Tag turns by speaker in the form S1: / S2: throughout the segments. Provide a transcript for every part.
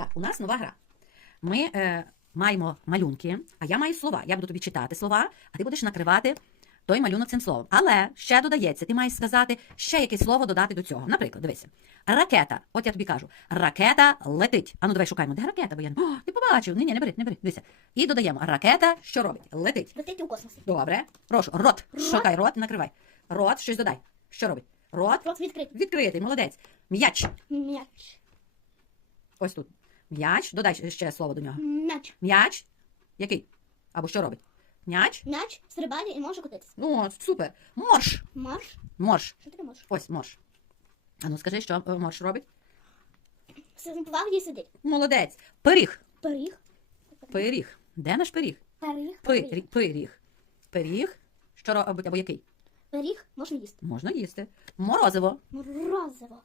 S1: Так, у нас нова гра. Ми е, маємо малюнки, а я маю слова. Я буду тобі читати слова, а ти будеш накривати той малюнок цим словом. Але ще додається, ти маєш сказати ще якесь слово додати до цього. Наприклад, дивися. Ракета. От я тобі кажу, ракета летить. Ану, давай шукаємо. Де ракета? Бо я не. О, ти побачив. Ні, ні, не бери, не бери. Дивися. І додаємо ракета, що робить? Летить.
S2: Летить у космосі.
S1: Добре. Прошу, рот.
S2: Рот?
S1: Шукай рот, накривай. Рот, щось додай. Що робить? Рот
S2: Рот відкритий.
S1: відкритий, молодець. М'яч.
S2: М'яч.
S1: Ось тут. М'яч. Додай ще слово до нього.
S2: М'яч.
S1: М'яч. Який? Або що робить? М'яч.
S2: М'яч стрибає і може котитися.
S1: О, супер. Морж.
S2: Марш.
S1: Морж.
S2: Що ти можеш?
S1: Ось морж. А ну скажи, що е, морж робить?
S2: Поваги і сидить.
S1: Молодець. Пиріг.
S2: Пиріг.
S1: Пиріг. Де наш пиріг?
S2: Пиріг.
S1: Пиріг. Пиріг. Пиріг. Що робить або який?
S2: Пиріг можна їсти.
S1: Можна їсти. Морозиво.
S2: Морозиво.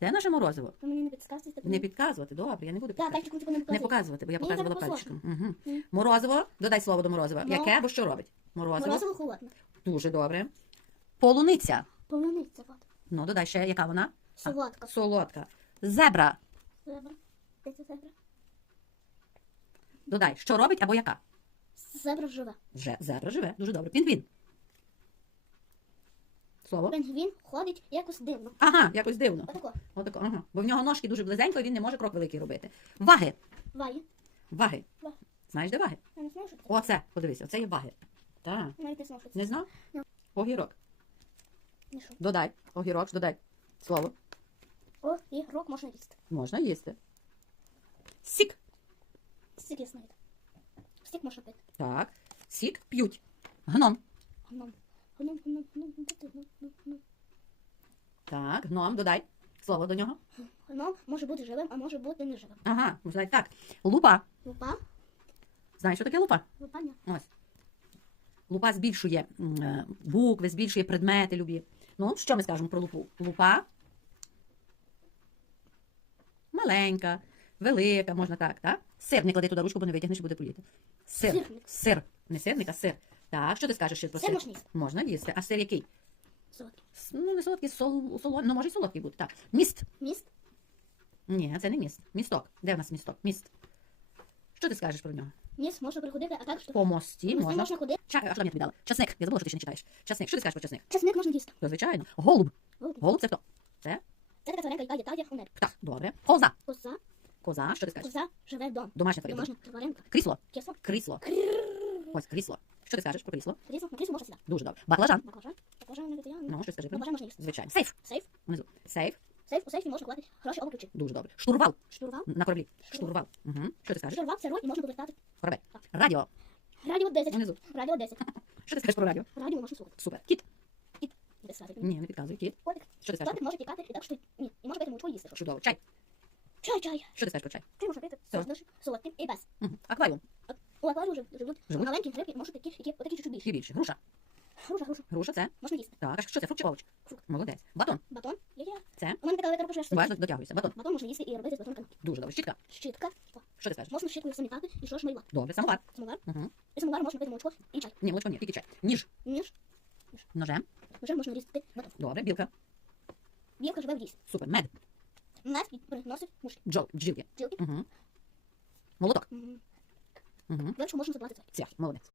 S1: Де наше морозиво?
S2: Ви мені не підсказуєте?
S1: Не підказувати, добре, я не буду
S2: Так,
S1: підказувати.
S2: пальчиком тебе не
S1: Не показувати, бо я показувала пальчиком. Угу. Морозиво, додай слово до морозива.
S2: Ну.
S1: Яке або що робить? Морозиво.
S2: Морозиво холодне.
S1: Дуже добре. Полуниця.
S2: Полуниця. от.
S1: Ну, додай ще, яка вона?
S2: Солодка.
S1: Солодка. Зебра.
S2: Зебра. Де це зебра?
S1: Додай, що робить або яка?
S2: Зебра живе.
S1: Вже зебра живе. Дуже добре. Пінгвін. Слово.
S2: Пінгвін ходить якось дивно.
S1: Ага, якось дивно.
S2: Отако.
S1: Отако, ага. Бо в нього ножки дуже близенько, і він не може крок великий робити. Ваги.
S2: Ваги.
S1: Ваги.
S2: Ваги.
S1: Знаєш, де ваги?
S2: Я не знаю, що це.
S1: Оце, подивись, оце є ваги. Так.
S2: Навіть не знаю, що це.
S1: Не знав?
S2: Ні.
S1: Огірок.
S2: Ні, що.
S1: Додай. Огірок, додай. Слово.
S2: О, і рок можна їсти.
S1: Можна їсти. Сік.
S2: Стік я знаю. Стік можна пити.
S1: Так. Сік п'ють. Гном.
S2: Гном.
S1: Так, гном, додай. Слово до нього.
S2: Гном може бути живим, а може бути неживим.
S1: Ага, можна так. Лупа.
S2: Лупа.
S1: Знаєш, що таке лупа?
S2: Лупа ні.
S1: Ось. Лупа збільшує е, букви, збільшує предмети любі. Ну, що ми скажемо про лупу? Лупа маленька, велика, можна так, так? Сир не клади туди ручку, бо не витягнеш буде політи. Сир.
S2: Сирник.
S1: Сир. Не сирник, а сир. Так, що ти скажеш ще про
S2: Сир
S1: сир?
S2: можна їсти.
S1: Можна їсти. А сир який?
S2: Солодкий.
S1: С- Ну, не солодкий, сол, солон, ну може й солодкий бути. Так. Міст.
S2: Міст.
S1: Ні, це не міст. Місток. Де в нас місток? Міст. Що ти скажеш про нього?
S2: Міст можна приходити, а також
S1: По мості
S2: Мости
S1: можна.
S2: можна ходити.
S1: Ча... А що там я тобі дала? Часник. Я забула, що ти ще не читаєш. Часник. Що ти скажеш про часник?
S2: Часник можна їсти.
S1: То, звичайно. Голуб.
S2: Голуб.
S1: Голуб це хто? Це
S2: Це така тваринка, яка є літає у небі.
S1: птах. Добре. Коза.
S2: Коза.
S1: Коза. Що ти скажеш?
S2: Коза живе вдома.
S1: Домашня тварина.
S2: Домашня тваринка.
S1: Крісло.
S2: Кисло.
S1: Крісло. Ось крісло. Що ти скажеш про крісло?
S2: Крісло. На крісло можна сідати.
S1: Дуже добре. Баклажан.
S2: Баклажан. Баклажан не витягнути.
S1: Ну, що скажи
S2: Баклажан можна їсти.
S1: Звичайно. Сейф.
S2: Сейф.
S1: Внизу. Сейф.
S2: Сейф. У сейфі можна кладати гроші або ключі.
S1: Дуже добре. Штурвал.
S2: Штурвал.
S1: На кораблі. Штурвал. Угу. Що ти скажеш?
S2: Штурвал це руль і можна повертати.
S1: Корабель. Радіо.
S2: Радіо 10.
S1: Внизу.
S2: Радіо 10.
S1: Що ти скажеш про радіо?
S2: Радіо можна слухати.
S1: Супер. Кіт.
S2: Радіо.
S1: Ні, не підказуй. Кіт.
S2: Котик.
S1: Що ти скажеш?
S2: Котик може тікати і також ти- ні. І може пити мочу їсти.
S1: Чудово. Чай.
S2: Чай, чай.
S1: Що ти скажеш про чай?
S2: Чай можна пити. Солодкий, і без.
S1: Акваріум.
S2: У акваріумі жив- живуть
S1: Живуть?
S2: маленькі рибки, можуть такі, які отакі чуть-чуть більші.
S1: І більше. Груша.
S2: Груша, груша.
S1: Груша це.
S2: Можна їсти.
S1: Так. А що це? Фрукт чи овоч?
S2: Фрукт.
S1: Молодець. Батон.
S2: Батон. Є-є.
S1: Це.
S2: У мене така велика робоча штука.
S1: Уважно дотягуйся. Батон.
S2: Батон можна їсти і робити з батон канапки.
S1: Дуже добре. Щітка.
S2: Щітка. О,
S1: Що ти скажеш?
S2: Можна щіткою замітати і що ж малювати.
S1: Добре. Самовар.
S2: Самовар.
S1: Угу.
S2: І самовар можна пити молочко і чай.
S1: Ні, молочко ні, тільки чай. Ніж.
S2: Ніж.
S1: Ножем.
S2: Вже можна різати батон.
S1: Добре. Білка.
S2: Білка живе в лісі.
S1: Супер. Мед.
S2: Мед приносить муші.
S1: Джол. Бджілки.
S2: Бджілки.
S1: Угу. Молоток.
S2: Мгм.
S1: Угу.
S2: Дальше можна забрати цей.
S1: Цвях. Молодець.